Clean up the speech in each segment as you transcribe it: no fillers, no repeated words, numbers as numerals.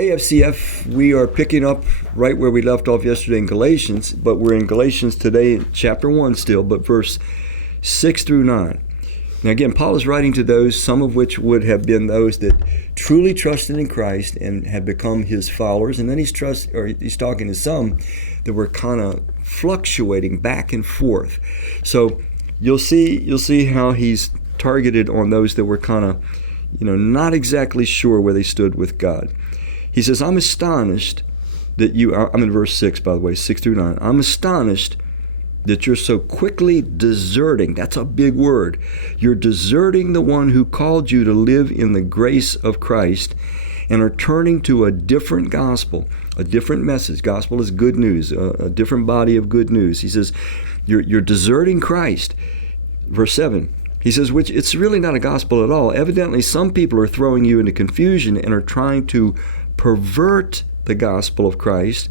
Hey FCF, we are picking up right where we left off yesterday in Galatians, but we're in Galatians today, chapter 1 still, but verse 6 through 9. Now again, Paul is writing to those, some of which would have been those that truly trusted in Christ and had become his followers, and then he's talking to some that were kind of fluctuating back and forth. So you'll see how he's targeted on those that were kind of, not exactly sure where they stood with God. He says, I'm astonished that you are, I'm in verse 6, by the way, 6 through 9. I'm astonished that you're so quickly deserting. That's a big word. You're deserting the one who called you to live in the grace of Christ and are turning to a different gospel, a different message. Gospel is good news, a different body of good news. He says, you're deserting Christ. Verse 7. He says, which it's really not a gospel at all. Evidently, some people are throwing you into confusion and are trying to pervert the gospel of Christ.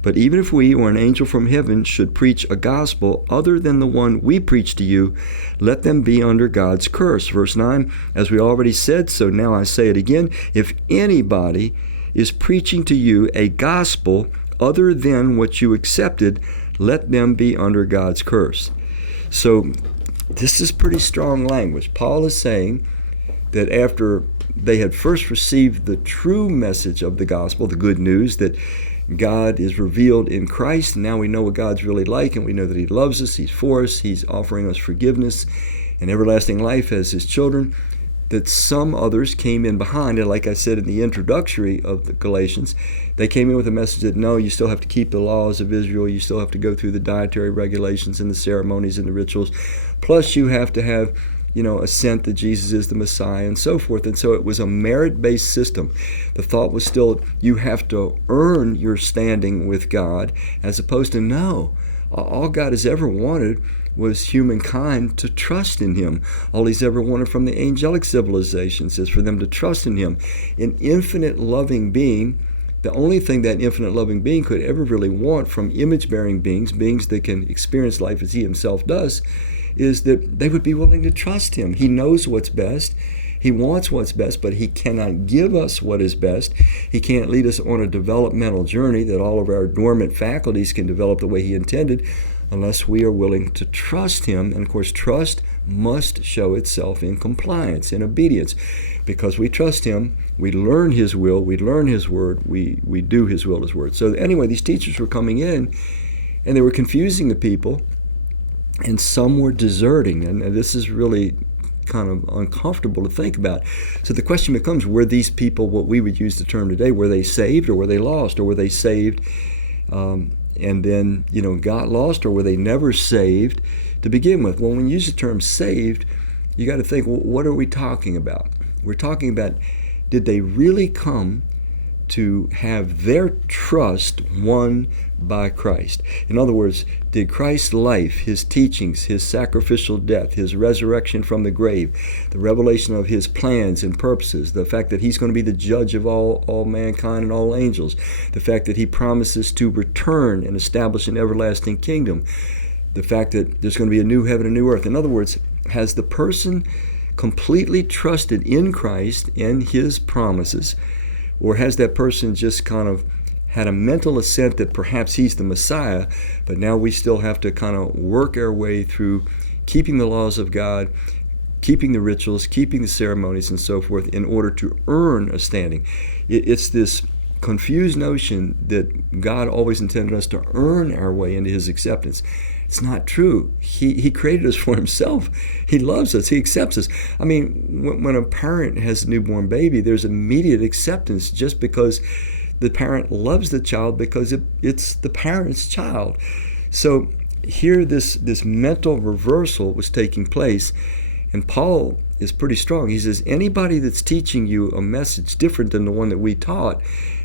But even if we or an angel from heaven should preach a gospel other than the one we preach to you, let them be under God's curse. Verse 9, as we already said, so now I say it again, if anybody is preaching to you a gospel other than what you accepted, let them be under God's curse. So this is pretty strong language. Paul is saying that after they had first received the true message of the gospel, the good news that God is revealed in Christ, and now we know what God's really like, and we know that he loves us, he's for us, he's offering us forgiveness and everlasting life as his children, that some others came in behind. And like I said in the introductory of the Galatians, they came in with a message that no, you still have to keep the laws of Israel, you still have to go through the dietary regulations and the ceremonies and the rituals, plus you have to have assent that Jesus is the Messiah and so forth. And so it was a merit-based system. The thought was still you have to earn your standing with God, as opposed to no, all God has ever wanted was humankind to trust in him. All he's ever wanted from the angelic civilizations is for them to trust in him. An infinite loving being, the only thing that infinite loving being could ever really want from image-bearing beings that can experience life as he himself does, is that they would be willing to trust him. He knows what's best. He wants what's best, but he cannot give us what is best. He can't lead us on a developmental journey that all of our dormant faculties can develop the way he intended unless we are willing to trust him. And of course, trust must show itself in compliance, in obedience. Because we trust him, we learn his will, we learn his word, we do his will, his word. So anyway, these teachers were coming in and they were confusing the people, and some were deserting, and this is really kind of uncomfortable to think about. So the question becomes, were these people, what we would use the term today, were they saved or were they lost? Or were they saved and then, got lost, or were they never saved to begin with? Well, when you use the term saved, you got to think, well, what are we talking about? We're talking about, did they really come to have their trust won by Christ? In other words, did Christ's life, his teachings, his sacrificial death, his resurrection from the grave, the revelation of his plans and purposes, the fact that he's going to be the judge of all mankind and all angels, the fact that he promises to return and establish an everlasting kingdom, the fact that there's going to be a new heaven and new earth. In other words, has the person completely trusted in Christ and his promises, or has that person just kind of had a mental assent that perhaps he's the Messiah, but now we still have to kind of work our way through keeping the laws of God, keeping the rituals, keeping the ceremonies and so forth in order to earn a standing? It's this confused notion that God always intended us to earn our way into his acceptance. It's not true. He created us for himself. He loves us. He accepts us. I mean, when a parent has a newborn baby, there's immediate acceptance just because the parent loves the child, because it's the parent's child. So here this mental reversal was taking place, and Paul is pretty strong. He says, anybody that's teaching you a message different than the one that we taught,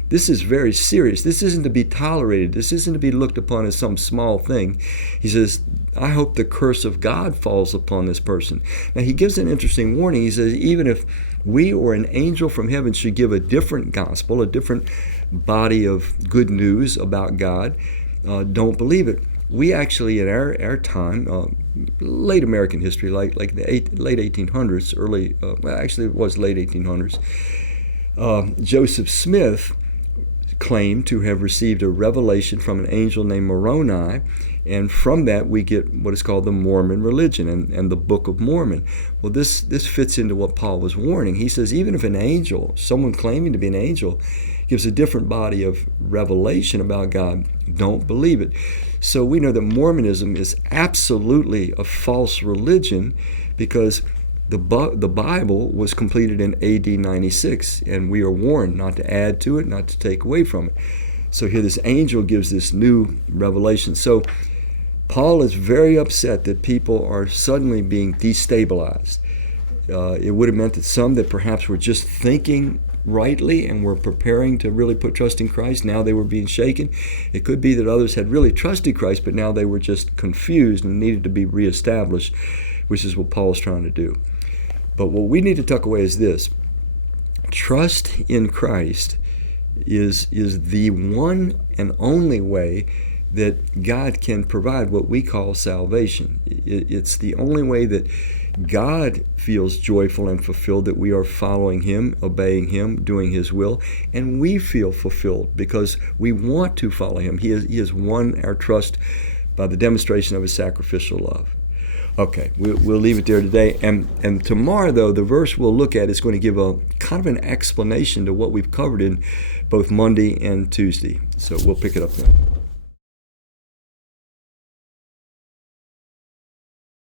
this is very serious. This isn't to be tolerated. This isn't to be looked upon as some small thing. He says, I hope the curse of God falls upon this person. Now, he gives an interesting warning. He says, even if we or an angel from heaven should give a different gospel, a different body of good news about God, don't believe it. We actually, in our time, late American history, like the late 1800s, actually it was late 1800s, Joseph Smith claim to have received a revelation from an angel named Moroni, and from that we get what is called the Mormon religion and the Book of Mormon. Well, this fits into what Paul was warning. He says even if an angel, someone claiming to be an angel, gives a different body of revelation about God, don't believe it. So we know that Mormonism is absolutely a false religion because the Bible was completed in AD 96, and we are warned not to add to it, not to take away from it. So here this angel gives this new revelation. So Paul is very upset that people are suddenly being destabilized. It would have meant that some that perhaps were just thinking rightly and were preparing to really put trust in Christ, now they were being shaken. It could be that others had really trusted Christ, but now they were just confused and needed to be reestablished, which is what Paul's trying to do. But what we need to tuck away is this: trust in Christ is the one and only way that God can provide what we call salvation. It's the only way that God feels joyful and fulfilled that we are following Him, obeying Him, doing His will, and we feel fulfilled because we want to follow Him. He has won our trust by the demonstration of His sacrificial love. Okay, we'll leave it there today. And tomorrow, though, the verse we'll look at is going to give a kind of an explanation to what we've covered in both Monday and Tuesday. So we'll pick it up then.